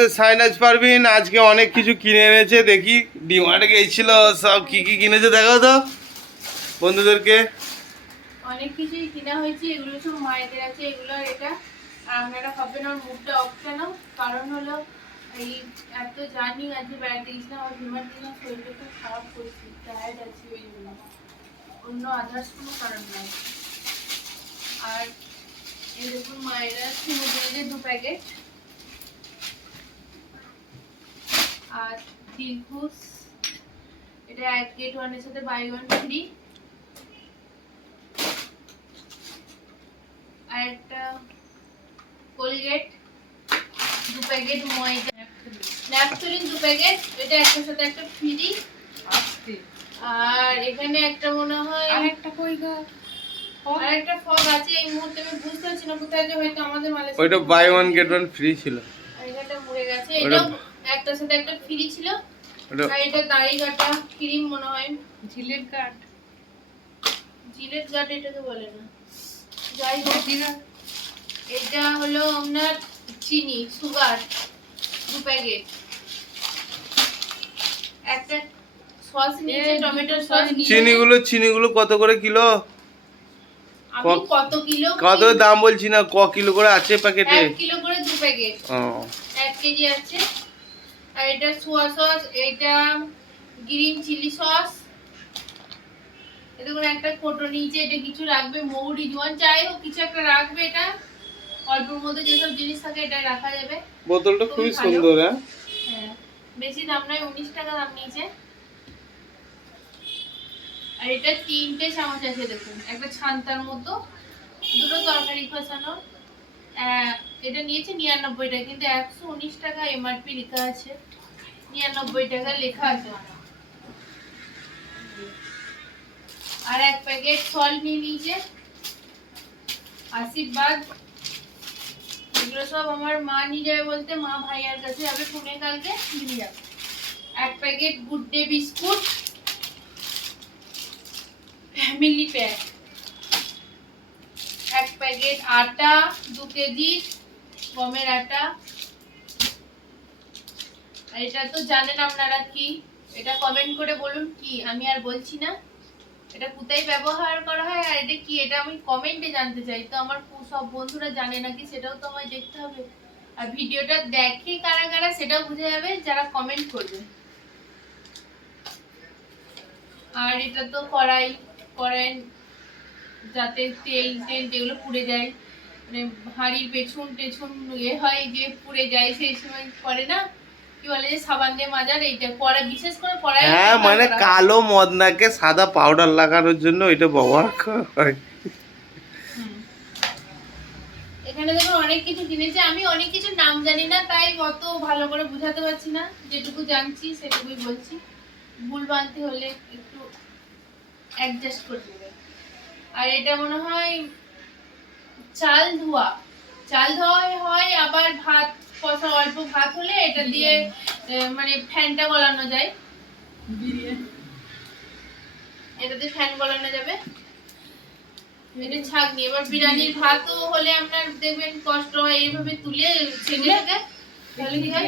আমাদের সাইনাজ পারভিন আজকে অনেক কিছু কিনে এনেছে। দেখি ডিমার্টে গিয়েছিল, সব কি কি কিনেছে দেখাও তো বন্ধুদেরকে। অনেক কিছুই কিনা হয়েছে, এগুলো সব মায়েদের আছে। এগুলো এটা আপনারা ভাববেন আমার মুখটা অফ কেন, কারণ হলো এই এত জার্নি আজকে বেড়াতে গেছিলাম, আমার ডিমার্ট দিলাম, শরীরটা খুব খারাপ করছি, টায়ার্ড আছি ওই জন্য, অন্য আদার্স কোনো কারণ নাই। আর এই দেখুন মায়েরা চিনি দিয়েছে 2 প্যাকেট, আর দিলখুশ এটা 1 গেট 1 এর সাথে বাই 1 ফ্রি, আর একটা কোলগেট 2 প্যাকেট, ময়দা ন্যাপথলিন 2 প্যাকেট, এটা একটার সাথে একটা ফ্রি। আর এখানে একটা মনে হয় আরেকটা কই গো, আরেকটা ফগ আছে, এই মুহূর্তে আমি বুঝতে পারছি না কোথায়, যে হয়তো আমাদের মালে ওইটা buy one get one free ছিল। আর এটা মুড়ে গেছে, এটা একটার সাথে একটা ফ্রি ছিল। আর এটা দাড়ি কাটা ক্রিম মনে হয়, ঝিলের কাঠ, জিলেট গাট এটাকে বলে না, যাই হোক। এটা হলো আপনার চিনি সুগার 2 প্যাকেট, একটা সস নিয়েছে টমেটো সস। চিনিগুলো কত করে কিলো? আমি কত কিলো কত দাম বলছি না, ক কিলো করে আছে প্যাকেটে? 1 কিলো করে 2 প্যাকেট, ও 1 কেজি আছে। আর এটা সোয়া সস, এটা গ্রিন চিলি সস, এটা করে একটা কোটো নিচে, এটা কিছু রাখবে, মৌরি জোয়ান যাই হোক কিছু একটা রাখবে। এটা অল্পের মধ্যে যেসব জিনিস থাকে এটা রাখা যাবে। বোতলটা খুবই সুন্দর। হ্যাঁ, বেশি দাম নয়, 19 টাকা দাম নিয়েছে। আর এটা 3টে চামচ আছে দেখুন, একটা ছান্তার মতো, দুটো তরকারি খসানো। এটা নিয়েছে 99 টাকা, কিন্তু 119 টাকা এমআরপি লেখা আছে, 99 টাকা লেখা আছে। আর 1 প্যাকেট সল্ট নিয়ে নিয়েছে, আশীর্বাদ। এগুলো সব আমার মা নিয়ে যাবে বলতে, মা ভাইয়ার কাছে যাবে পুনে কালকে, নিয়ে যাবে। 1 packet good day biscuit family pack, 1 packet আটা 2 কেজি গমের আটা। আর এটা তো জানেন আপনারা কি, এটা কমেন্ট করে বলুন কি, আমি আর বলছি না এটা কোথায় ব্যবহার করা হয় আর এটা কি, এটা আমি কমেন্টে জানতে চাই। তো আমার সব বন্ধুরা জানে নাকি সেটাও তো আমায় দেখতে হবে, আর ভিডিওটা দেখে কারা কারা সেটাও বুঝে যাবে যারা কমেন্ট করবে। আর এটা তো কড়াই যাতে তেল যেগুলো পুড়ে যায়, মানে হাঁড়ির পেছন হয় যে পুড়ে যায়, সেই সময় করে না কি বলে যে সাবান দিয়ে মাজার, এইটা কড়াই, বিশেষ করে কড়াই। হ্যাঁ, মানে কালো মদনাকে সাদা পাউডার লাগানোর জন্য এটা ব্যবহার করা হয়। এখানে দেখুন অনেক কিছু কিনেছে, আমি অনেক কিছু নাম জানি না, তাই অত ভালো করে বুঝাতে পারছি না, যেটুকু জানছি সেটুকুই বলছি। ভুল বানতে হলে একটু অ্যাডজাস্ট করে দেবে। আর এটা মনে হয় চাল ধোয়া হয়, আবার ভাত কষা, অল্প ভাত হলে এটা দিয়ে মানে ফ্যানটা গলানো যায়, এটাতে ফ্যান গলানো যাবে। এটা ছাঁকনি, এবার বিরিয়ানির ভাতও হলে আপনার দেখবেন কষ্ট হয়, এইভাবে তুলে ছেড়ে থাকে, তাহলে কি হয়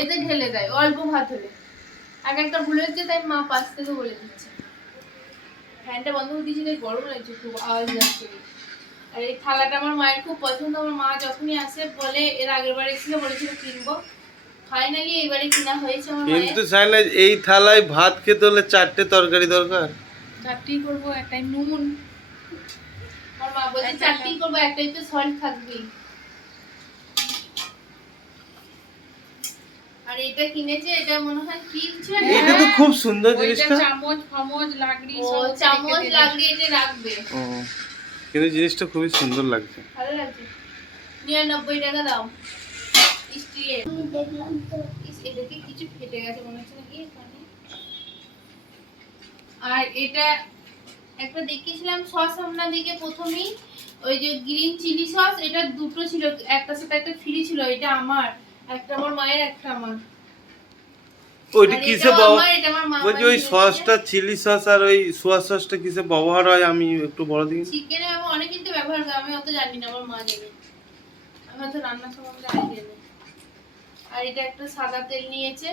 এতে ঢেলে দেয় অল্প ভাত হলে। আগে একটা ভুল হচ্ছে, তাই মা পাশ থেকে বলে দিচ্ছে। ফ্যানটা বন্ধ করে দিয়েছি, তাই গরম লাগছে, খুব আওয়াজ যাচ্ছে। আর এই থালাটা আমার মায়ের খুব পছন্দ, আমার মা যখনই আসে বলে, এর আগের বার এসেছিল বলেছিল কিনবো, ফাইনালি এইবারে কিনা হয়েছে আমার মায়ের। কিন্তু চাইলে এই থালায় ভাত খেতে হলে 4টে তরকারি দরকার। 4টি করবো, একটাই নুন, আমার মা বলছে 4টি করবো, একটাই তো সল্ট থাকবেই। আর এটা কিনেছে, এটা মনে হয় কি কিছু এটা তো খুব সুন্দর জিনিসটা। চামচ ফামচ লাগড়ি সব চামচ লাগবে, এটা রাখবে। ও, কিন্তু জিনিসটা খুবই সুন্দর লাগছে। ভালো লাগছে। 99 টাকা দাও স্টিলের। আমি দেখলাম তো এটাকে কিছু ফেটে গেছে মনে হচ্ছে নাকি এখানে। আর এটা একটা দেখিয়েছিলাম সস আপনাদেরকে প্রথমেই, ওই যে গ্রিন চিলি সস, এটা দুটো ছিল, একটার সাথে একটা ফ্রি ছিল, এটা আমার, একটা আমার মায়ের, একটা আমার। ওইটা কিসে বলছি, ওই সসটা চিলি সস আর ওই সোয়া সসটা কিসে ব্যবহার হয় আমি একটু বড় দিন। চিকেনে আমি অনেক কিছু ব্যবহার করি, আমি অত জানি না, আমার মা জানে, আমার তো রান্না সম্বন্ধে আইডিয়া নেই। আর এটা একটা সাদা তেল নিয়েছে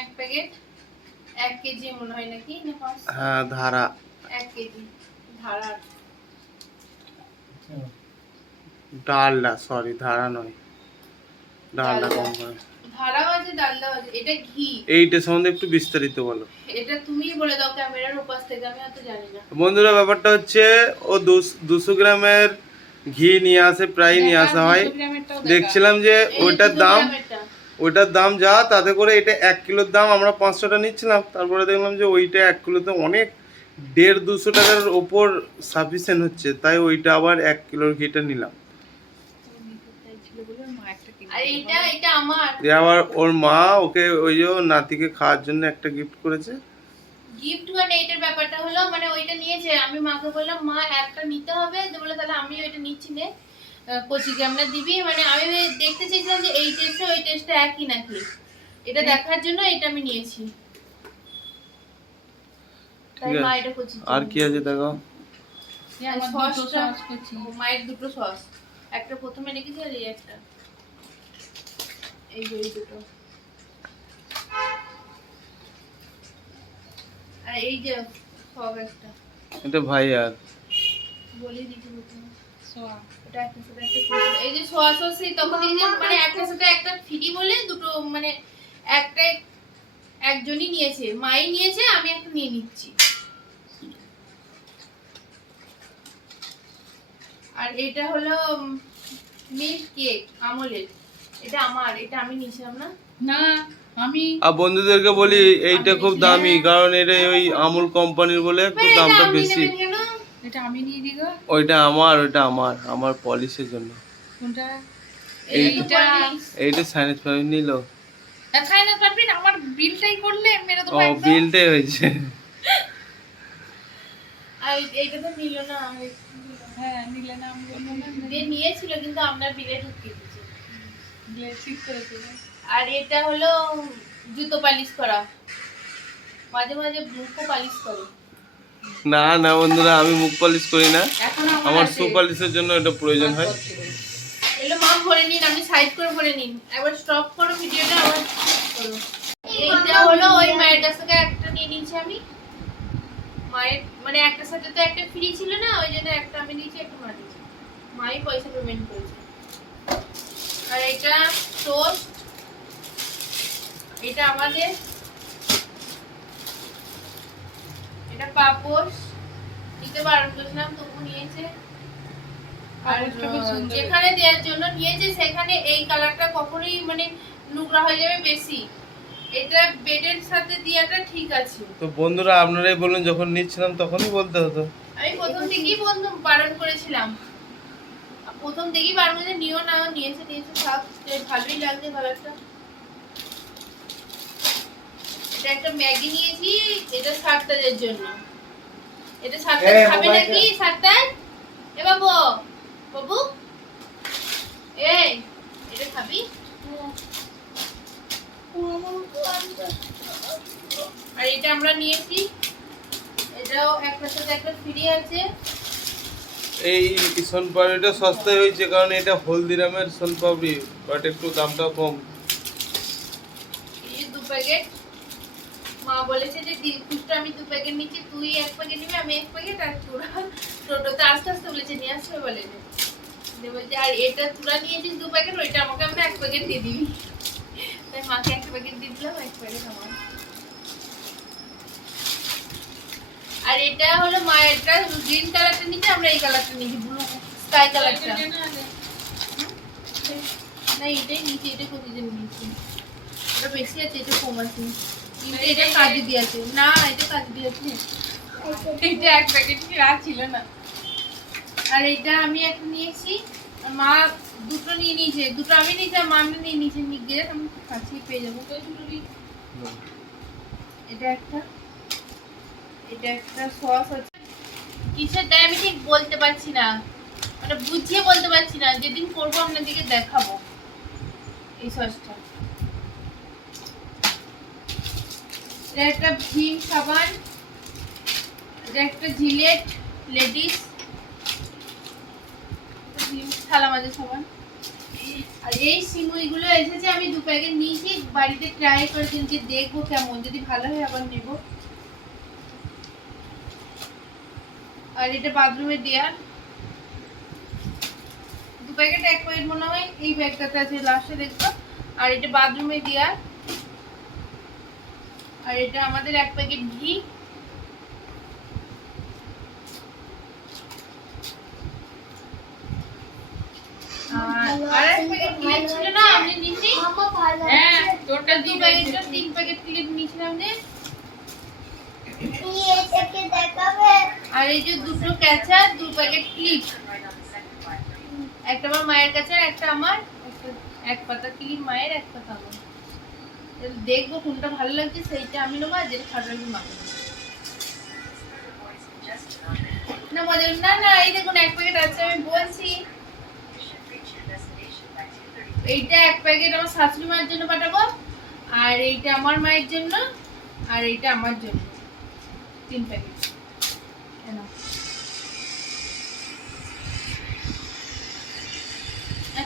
1 প্যাকেট, 1 কেজি মনে হয় নাকি না 5? হ্যাঁ ধারা 1 কেজি ধারা। ডালডা, সরি ধারা নয়, ডালডা ডালডা। কোম্পানি। ধারাও আছে ডালদাও আছে। এটা ঘি। এইটা সম্বন্ধে একটু বিস্তারিত বলো। এটা তুমিই বলে দাও ক্যামেরার উপাস থেকে, আমি অত জানি না। বন্ধুরা ব্যাপারটা হচ্ছে ও 200 গ্রামের ঘি নিয়ে আসে, প্রায় নিয়ে আসা হয়। দেখছিলাম যে এই ওইটার 200 দাম, গ্রামেরটা। ওইটার দাম যা, তাতে করে এটা 1 কিলোর দাম আমরা 500 টাকা নিচ্ছিলাম। তারপরে দেখলাম যে ওইটা 1 কিলোতে অনেক 150-200 টাকার ওপর সাফিসিয়েন্ট হচ্ছে, তাই ওইটা আবার 1 কিলোর ঘিটা নিলাম। আর এটা আমার দিয়ে আবার ওর মা ওকে ওই যে ওর নাতিকে খাওয়ার জন্য একটা গিফট করেছে। গিফট মানে এইটার ব্যাপারটা হলো, মানে ওইটা নিয়েছে, আমি মাকে বললাম মা একটা নিতে হবে, তো বলে তাহলে আমি ওইটা নিচ্ছি নে, কোচিকে আমরা দিবি। মানে আমি দেখতে চাইছিলাম যে এই টেস্টটা ওই টেস্টটা একই নাকি, এটা দেখার জন্য এটা আমি নিয়েছি। তাই ঠিক মা আছে, এটা কোচি। আর কি আছে দেখো। মায়ের দুটো সস, একটা প্রথমে রেখেছি আর এই একটা, এই যে এই দুটো। আর এই যে সব একটা এটা ভাই আর বলি দিচ্ছি প্রথমে এটা একটা সাথে একটা free। এই যে সস আছে তখন এই যে মানে একটা সাথে একটা ফ্রি বলে দুটো, মানে একটা একজনই নিয়েছে, মাই নিয়েছে, আমি একটা নিয়ে নিচ্ছি। আর এটা হলো মিল্ক কেক আমলের, এটা আমার, এটা আমি নিয়েছিলাম না। না আমি আর বন্ধুদেরকে বলি এইটা খুব দামি, কারণ এটা ওই আমুল কোম্পানির বলে একটু এটা দামটা আপনি বেশি। নেবেন কেন? এটা আমি নিয়ে দিই গো। ওইটা আমার, ওইটা আমার পলিশের জন্য। কোনটা? এইটা এইটা সাইনিজ ফাইভ নিল। খাই না পারবি না, আমার বিলটাই করলে মেরে ও দেবো একদম। বিলটাই হয়েছে। আর এইটা তো নিল না, হ্যাঁ নিলে না, আমি বলবো না যে নিয়েছিল কিন্তু আপনার বিলে ঢুকিয়ে দিয়েছে। নিলে ঠিক করেছে। আর এটা হলো জুতো পালিশ করা, মাঝে মাঝে মুখও পালিশ করো। না না বন্ধুরা, আমি মুখ পালিশ করি না, এখন আমার আছে। শু পালিশের জন্য এটা প্রয়োজন হয়। এগুলো মা ভরে নিন, আপনি সাইড করে ভরে নিন, একবার স্টপ করো ভিডিওটা, আবার করো। এইটা হলো ওই মায়ের কাছ থেকে একটা নিয়ে নিয়েছি আমি, মায়ের মানে একটা সাথে তো একটা ফ্রি ছিল না, ওই জন্য একটা আমি নিয়েছি, একটা মা নিয়েছি, মাই পয়সা পেমেন্ট করেছে। আর এটা টোস্ট, এটা আমাদের, এটা পাপোশ, নিতে বারণ করেছিলাম তবু নিয়েছে। আর পাপোশটা খুব সুন্দর। যেখানে দেওয়ার জন্য নিয়েছে সেখানে এই কালারটা কখনোই মানে নোংরা হয়ে যাবে বেশি, এটা বেডের সাথে দেওয়াটা ঠিক আছে। তো বন্ধুরা আপনারাই বলুন, যখন নিচ্ছিলাম তখনই বলতে হতো। আমি প্রথম থেকেই বন্ধু বারণ করেছিলাম, প্রথম থেকেই বারণ করে নিও না, নিয়েছে থাক, ভালোই লাগছে কালারটা। এটা একটা ম্যাগি নিয়েছি, এটা সারতাজের জন্য, এটা সারতাজ খাবে নাকি? সারতাজ এ বাবু, বাবু এই এটা খাবি? আর এটা আমরা নিয়েছি, এটাও একটা সাথে একটা ফ্রি আছে। এই সোনপাপড়িটা সস্তায় হয়েছে, কারণ এটা হলদিরামের সোনপাপড়ি, বাট একটু দামটা কম। এই 2 প্যাকেট, মা বলেছে যে দিলখুশটা আমি 2 প্যাকেট নিচ্ছি, তুই 1 প্যাকেট নিবি, আমি 1 প্যাকেট, আর তোরা টোটোতে আস্তে আস্তে বলেছে নিয়ে আসবে বলে বলছে। আর এটা তোরা নিয়েছিস 2 প্যাকেট, ওইটা আমাকে আমরা 1 প্যাকেট দিয়ে দিবি, তাই মাকে 1 প্যাকেট দিয়ে দিলাম, 1 প্যাকেট আমার। আর এটা হলো মায়েরটা গ্রিন কালারটা নিতে, আমরা এই কালারটা নিয়েছি, ব্লু স্কাই কালারটা। না এটাই নিচে, এটা প্রতিদিন নিয়েছি, এটা বেশি আছে, এটা কম আছে, কিন্তু এটা কাজে দিয়ে আছে না, এটা কাজে দিয়ে আছে, এটা 1 প্যাকেট আর ছিল না। আর এটা আমি একটা নিয়েছি, আর মা দুটো নিয়ে নিয়েছে, দুটো আমি নিয়েছি আর মা নিয়ে নিয়েছে, নিয়ে গেলে আমি কাছেই পেয়ে যাবো। তো দুটো এটা একটা, এটা একটা সস আছে, কিসের দেয় আমি ঠিক বলতে পারছি না, মানে বুঝিয়ে বলতে পারছি না, যেদিন করবো আপনাদেরকে দেখাবো এই সসটা। এটা একটা ভীম সাবান, এটা একটা জিলেট লেডিস ভীম থালা মাজা সাবান, এই আর এই সিমুইগুলো এসেছে, আমি 2 প্যাকেট নিয়েছি, বাড়িতে ট্রাই করেছি যে দেখবো কেমন, যদি ভালো হয় আবার নেব। আর এটা বাথরুমে দেয়ার 2 প্যাকেট, 1 প্যাকেট মনে হয় এই ব্যাগটাতে আছে লাস্টে দেখবো। আর এটা বাথরুমে দেয়ার। আর এটা আমাদের 1 প্যাকেট ঘি। আর 1 প্যাকেট ক্লিপ ছিল না, আমি নিয়েছি। হ্যাঁ তোরটা 2 প্যাকেট 3 প্যাকেট ক্লিপ নিয়েছিলাম যে। আর এই যে দুটো ক্যাচা, 2 প্যাকেট ক্লিপ, একটা আমার মায়ের কাছে, একটা আমার, এক পাতা ক্লিপ মায়ের, এক পাতা আমার। দেখবো কোনটা ভালো লাগছে সেইটা আমি নেবো, আর যেটা খারাপ লাগবে মাকে দেবো। না মজা না না, এই দেখুন 1 প্যাকেট আছে, আমি বলছি। এইটা 1 প্যাকেট আমার শাশুড়ি মায়ের জন্য পাঠাবো, আর এইটা আমার মায়ের জন্য, আর এইটা আমার জন্য 3 প্যাকেট।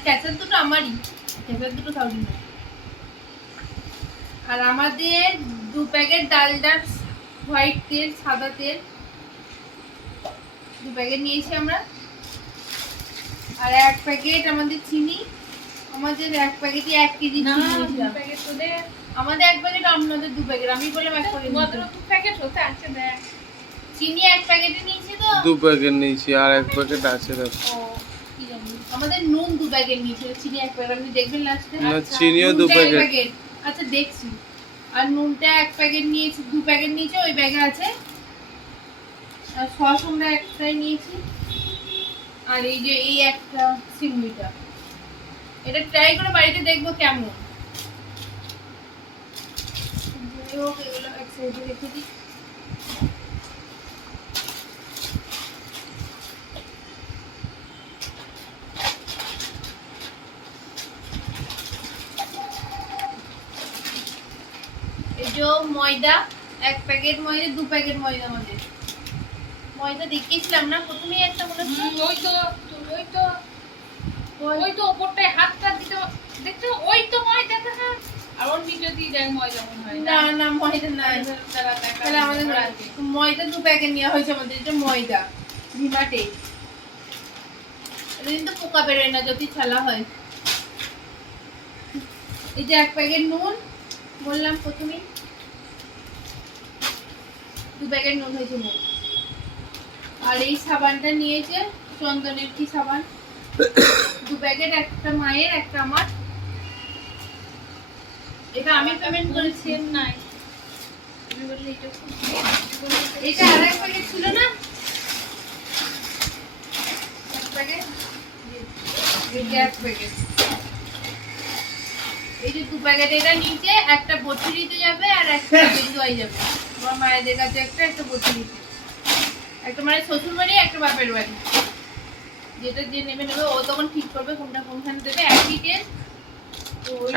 ক্যাচার দুটো আমারই, ক্যাচার দুটো শাশুড়ি মায়ের। আর আমাদের 2 প্যাকেট ডালডার হোয়াইট তেল, সাদা তেল 2 প্যাকেট নিয়েছি আমরা। আর 1 প্যাকেট আমাদের চিনি, আমাদের 1 প্যাকেটই 1 কেজি না চিনি 2 নিয়েছিলাম। প্যাকেট তোদের, আমাদের 1 প্যাকেট, আপনাদের 2 প্যাকেট, আমি বললাম 1 প্যাকেট মাত্র 2 প্যাকেট হতে আছে দেখ। চিনি 1 প্যাকেটে নিয়েছি তো। 2 প্যাকেট নিয়েছি, আর 1 প্যাকেট আছে দেখো। ও কি জানি, আমাদের নুন 2 প্যাকেট নিয়েছি, চিনি 1 প্যাকেট, আপনি দেখবেন লাস্টে। না, চিনিও 2 প্যাকেট। আচ্ছা দেখছি। আর নুনটা 1 প্যাকেট নিয়েছি, 2 প্যাকেট নিয়েছি, ওই ব্যাগে আছে। আর সস আমরা একটাই নিয়েছি। আর এই যে এই একটা সিমুইটা, এটা ট্রাই করে বাড়িতে দেখবো কেমন। যাই হোক, এগুলো এক সাইডে রেখে দিই। এই যে ময়দা, 1 প্যাকেট ময়দা, 2 প্যাকেট ময়দা আমাদের। ময়দা দেখিয়েছিলাম না প্রথমেই একটা মনে হচ্ছে। ওই তো ওপরটায় হাতটা দিতে দেখছো, ওই তো ময়দা দেখা, আর ওর নিচে দিয়ে দেখ ময়দা মনে হয়। না না ময়দা নাই, তাহলে আমাদের ময়দা 2 প্যাকেট নেওয়া হয়েছে আমাদের। এটা ময়দা ভিমাটে, এটা কিন্তু পোকা বেরোয় না যদি ছালা হয়। এই যে 1 প্যাকেট নুন বললাম প্রথমেই, 2 প্যাকেট নুন হয়েছে মোট। আর এই সাবানটা নিয়েছে চন্দনের কি সাবান, 2 প্যাকেট, একটা মায়ের, একটা আমার। এটা আমি পেমেন্ট করেছি। নাই আমি বললি এটা আর 1 প্যাকেট ছিল না, 1 প্যাকেট, এটা 1 প্যাকেট। এই যে 2 প্যাকেট এটা নিচে, একটা বছরিতে যাবে আর একটা বেদুয়াই যাবে। আমার মায়েদের কাছে একটা বছরিতে, একটা মানে শ্বশুর বাড়ি, একটা বাপের বাড়ি। যেটা যে নেবে নেবে, ও তখন ঠিক করবে কোনটা কোনখানে দেবে। একই টেস্ট,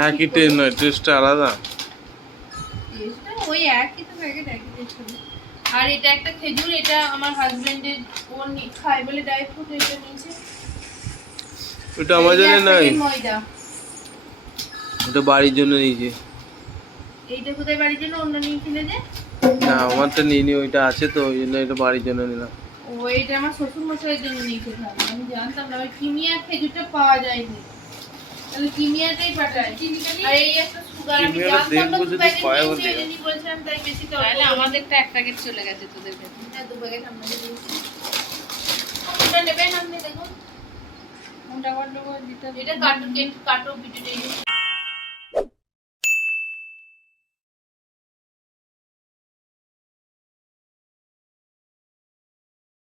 একই টেস্ট নয়, টেস্টটা আলাদা। টেস্টটা ওই একই তো প্যাকেট, একই টেস্ট হবে। আর এটা একটা খেজুর, এটা আমার হাজবেন্ডের, ও খায় বলে ড্রাই ফ্রুট, এটা নিয়েছে। ওটা আমার জন্য নাই, ময়দা ওটা বাড়ির জন্য নিয়েছি। এইটা কোথায় বাড়ির জন্য অন্য নিয়েছিলে যে? না, আমারটা নিইনি, ওইটা আছে তো ওই জন্য এটা বাড়ির জন্য নিলাম। ও এটা আমার শ্বশুর মশাইয়ের জন্য নিয়েছে, আমি জানতাম না। ওই কিমিয়া খেজুরটা পাওয়া যায়নি, তাহলে কিমিয়াটাই পাঠায়। আর এই একটা সুগার, আমি জানতাম না 2 প্যাকেট নিয়েছি, এই জন্যই বলছিলাম তাই বেশি তো। তাহলে আমাদেরটা 1 প্যাকেট চলে গেছে তোদের কাছে। না 2 প্যাকেট আমাদের দিয়েছি। কোনটা নেবেন আপনি দেখুন। কোনটা করলো দিতে এটা কাটো বিটে